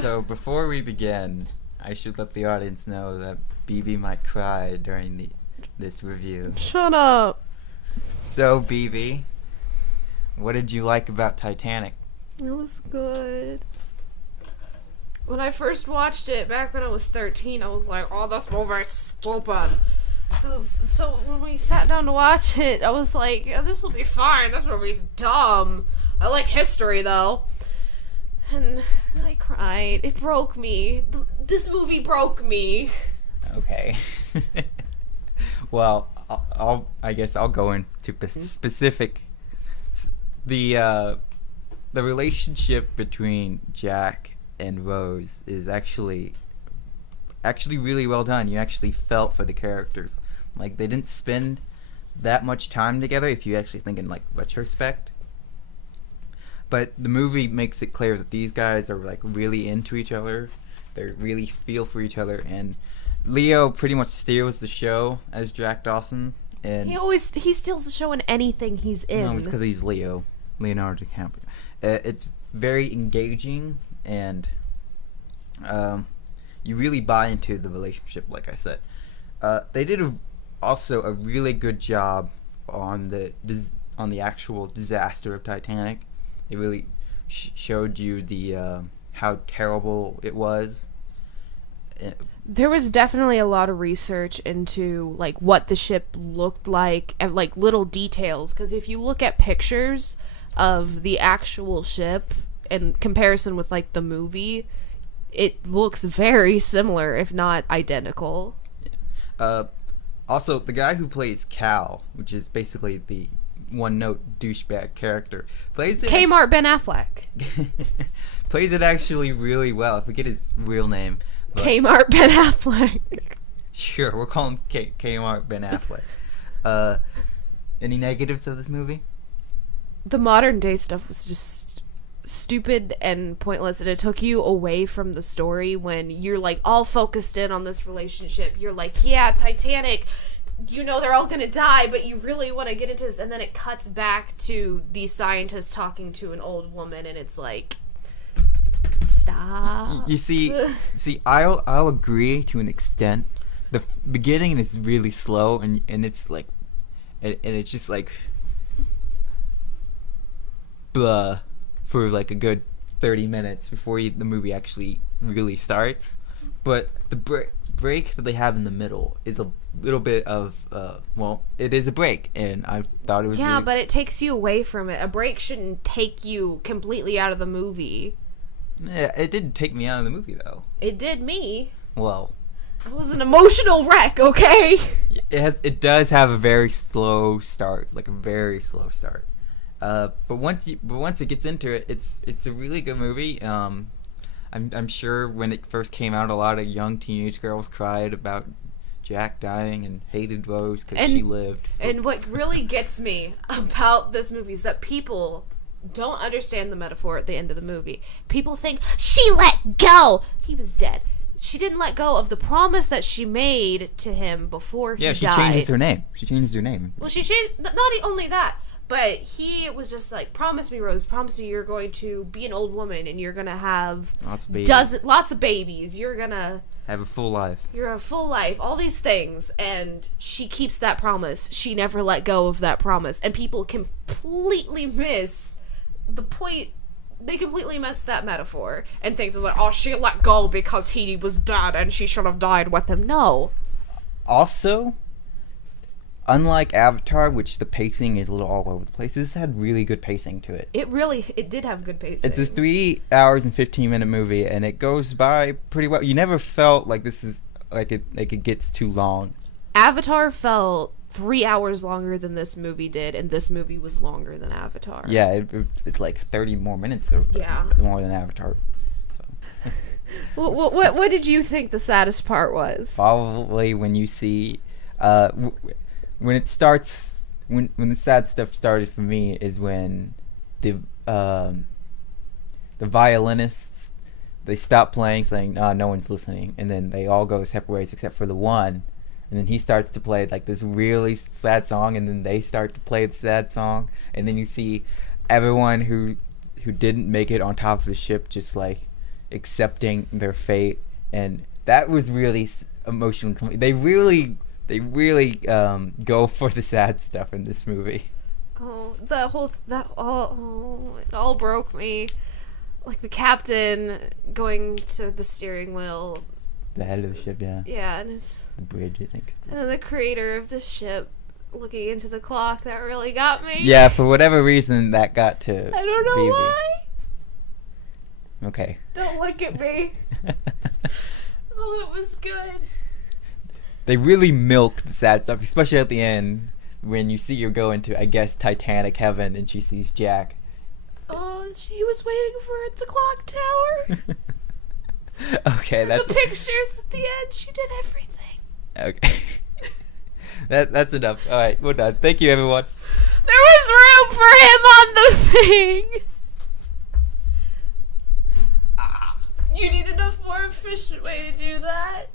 So before we begin, I should let the audience know that BB might cry during this review. Shut up. So BB, what did you like about Titanic? It was good. When I first watched it back when I was 13, I was like, oh, this movie's stupid. So when we sat down to watch it, I was like, yeah, this will be fine. This movie's dumb. I like history, though. And I cried. It broke me. This movie broke me. Okay. Well, I guess I'll go into specific. The relationship between Jack and Rose is actually really well done. You actually felt for the characters. Like, they didn't spend that much time together if you actually think in like retrospect. But the movie makes it clear that these guys are like really into each other. They really feel for each other, and Leo pretty much steals the show as Jack Dawson. And He steals the show in anything he's in. no, it's because he's Leonardo DiCaprio. It's very engaging, and you really buy into the relationship. Like I said, they did also a really good job on the actual disaster of Titanic. It really showed you the how terrible it was. There was definitely a lot of research into like what the ship looked like and like little details, because if you look at pictures of the actual ship in comparison with like the movie, it looks very similar, if not identical. Also, the guy who plays Cal, which is basically the one-note douchebag character, plays it Kmart Ben Affleck. plays it actually really well. I forget his real name. But Kmart Ben Affleck. sure, we'll call him Kmart Ben Affleck. Any negatives of this movie? The modern day stuff was just stupid and pointless, and it took you away from the story when you're like all focused in on this relationship. You're like, yeah, Titanic, you know they're all gonna die, but you really want to get into this, and then it cuts back to these scientists talking to an old woman, and it's like, stop. You see, I'll agree to an extent. The beginning is really slow, and it's like, and it's just like, blah, for like a good 30 minutes before the movie actually really starts. But the break that they have in the middle is a little bit of well, it is a break, and I thought it was yeah, really... but it takes you away from it. A break shouldn't take you completely out of the movie. Yeah, it did take me out of the movie though. It did me. Well, I was an emotional wreck, okay? it does have a very slow start, like a very slow start. But once it gets into it, it's a really good movie. I'm sure when it first came out, a lot of young teenage girls cried about Jack dying and hated Rose because she lived. And what really gets me about this movie is that people don't understand the metaphor at the end of the movie. People think, she let go! He was dead. She didn't let go of the promise that she made to him before he died. Yeah, she changes her name. Well, she changed... Not only that, but he was just like, promise me, Rose, promise me you're going to be an old woman and you're going to have lots of babies. You're going to have a full life. You're a full life. All these things. And she keeps that promise. She never let go of that promise. And people completely miss the point. They completely miss that metaphor and think it's like, oh, she let go because he was dead and she should have died with him. No. Also, unlike Avatar, which the pacing is a little all over the place, this had really good pacing to it. It did have good pacing. It's a 3 hours and 15-minute movie, and it goes by pretty well. You never felt like this is like it gets too long. Avatar felt 3 hours longer than this movie did, and this movie was longer than Avatar. Yeah, it's like 30 more minutes more than Avatar. So. What did you think the saddest part was? Probably when you see, when it starts, when the sad stuff started for me is when the violinists, they stop playing, saying, no one's listening, and then they all go separate ways except for the one. And then he starts to play like this really sad song, and then they start to play the sad song, and then you see everyone who didn't make it on top of the ship just like accepting their fate, and that was really emotional. They really go for the sad stuff in this movie. Oh, it all broke me. Like the captain going to the steering wheel. The head of the ship, yeah. Yeah, and his... The bridge, I think. And then the creator of the ship looking into the clock, that really got me. Yeah, for whatever reason, that got to I don't know Beebe. why. Okay. Don't look at me. Oh, it was good. They really milk the sad stuff, especially at the end when you see her go into, I guess, Titanic heaven, and she sees Jack. Oh, she was waiting for her at the clock tower. Okay, And that's the pictures at the end. She did everything. okay. That's enough. All right, we're done. Thank you, everyone. There was room for him on the thing. You need enough more efficient way to do that.